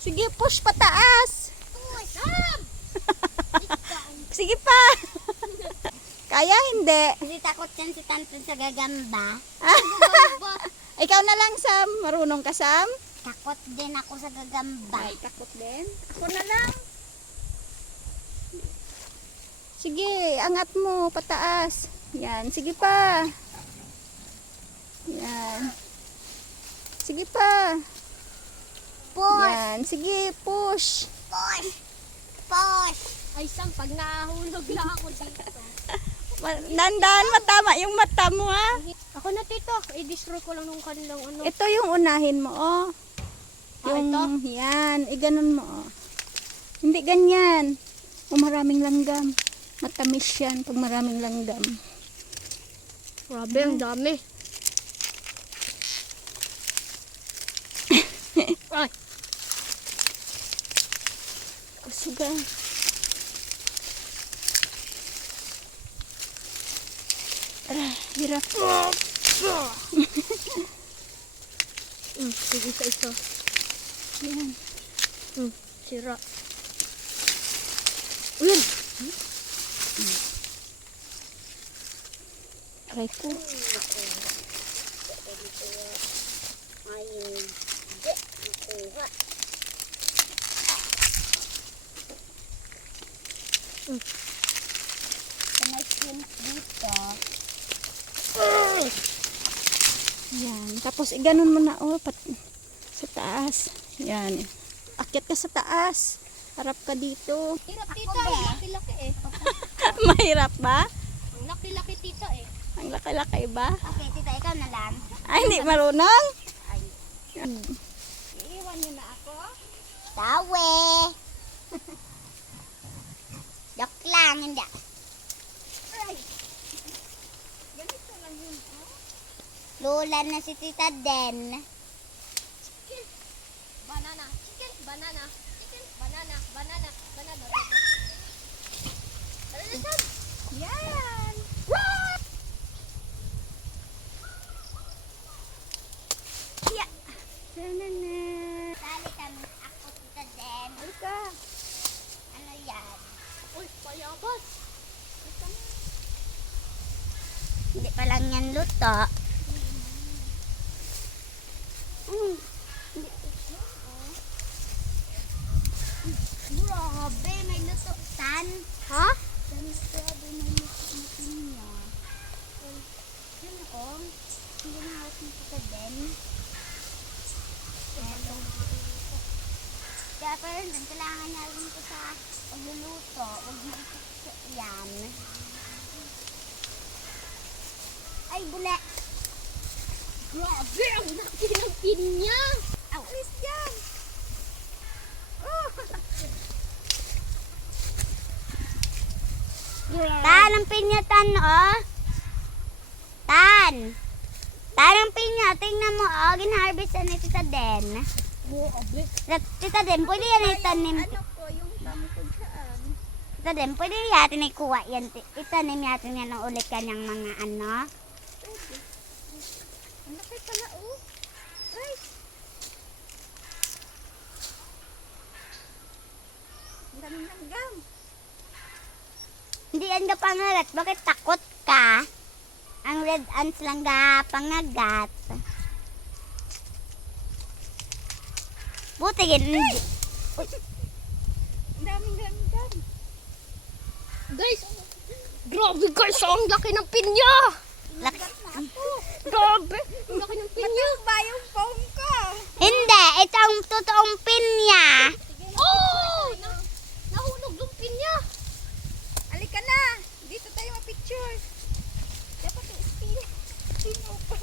Sige, push pataas. Push. Sige pa. Kaya hindi. Hindi takot yan si Tantan sa gagamba. Ikaw na lang, Sam. Marunong ka, Sam? Takot din ako sa gagamba. Ay, takot din. Ako na lang. Sige, angat mo, pataas. Yan, sige pa. Yan. Sige pa. Push. Yan, sige, push. Push. Push. Ay, Sam, pag nahulog lang ako dito. Dandan, matama yung mata mo, ha? Ako na, tito. I-destroy ko lang nung kanilang ano. Ito yung unahin mo, oh. Yung, ito? yan, iganon mo, oh. Hindi ganyan. O maraming langgam. Matamis yan pag maraming langgam. Grabe, ang dami. Ay, Kusuga. Hirap. sige, isa-isa. Yan. Sira. Uyan! Aray ko. Ay, hindi. Nakuha. May shrimp dito. Yan. Tapos iganon mo na, oh, sa taas. Yan. Akyat ka sa taas. Harap ka dito. Hirap, Ako tita. ba? Ang laki-laki eh. Mahirap ba? Ang laki-laki, tita eh. Ang laki-laki ba? Okay, tita, ikaw na lang. Ay, hindi marunong. Ay. Yan. Iiwan niyo na ako? Tawe! Joke lang, hindi. Ay. Ganito lang yun, oh. Lula na si Tita Den. Banana. Chicken. Banana. Chicken. Banana. Banana. Banana. Banana, Sam. Yan. Yeah. Tanana. Sali kami ako, Tita Den. Halika. Ano yan? Uy, payabas. Hindi pa lang yan luto. Grabe, may luto. Tan? Ha? Grabe, may luto na pinya. Yun o. Hindi na natin Tita Den. Kaya pa rin, kailangan niya rin ito sa pagluluto. Huwag mo ito yan. Ay, bule. Grabe, ang laki ng pinya. Alis yan. Tan, ang pinya, Tan, oh. Tan. Tan, ang pinya. Tingnan mo, oh. Gin-harvest na ni Tita Den. Grabe. Tita Den, pwede yan itanim. Ano ko yung tangkod saan? Tita Den, pwede yatin ikuha yan. Itanim yatin yan ng ulit kanyang mga ano. Ang laki pala, oh. Ay. Ang daming langgam. Hindi yan ka pangagat. Bakit takot ka? Ang red ants lang ka pangagat. Buti hindi. Ang daming langgam. Guys, grabe guys, ang laki ng pinya. Grabe, ang laki ng pinya. Ba yung phone ko? Hindi, ito ang totoong pinya. Oh! Nahulog yung pinya. Halika na. Dito tayo ma-picture. Dapat yung still. Sino pa?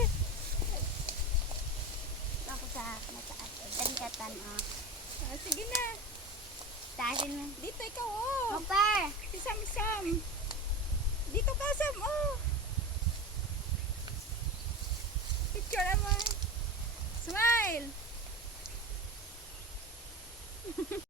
Ako sa mataas. Tan, oh. Sige na. Taasin mo. Dito ikaw, oh. Super. Si Sam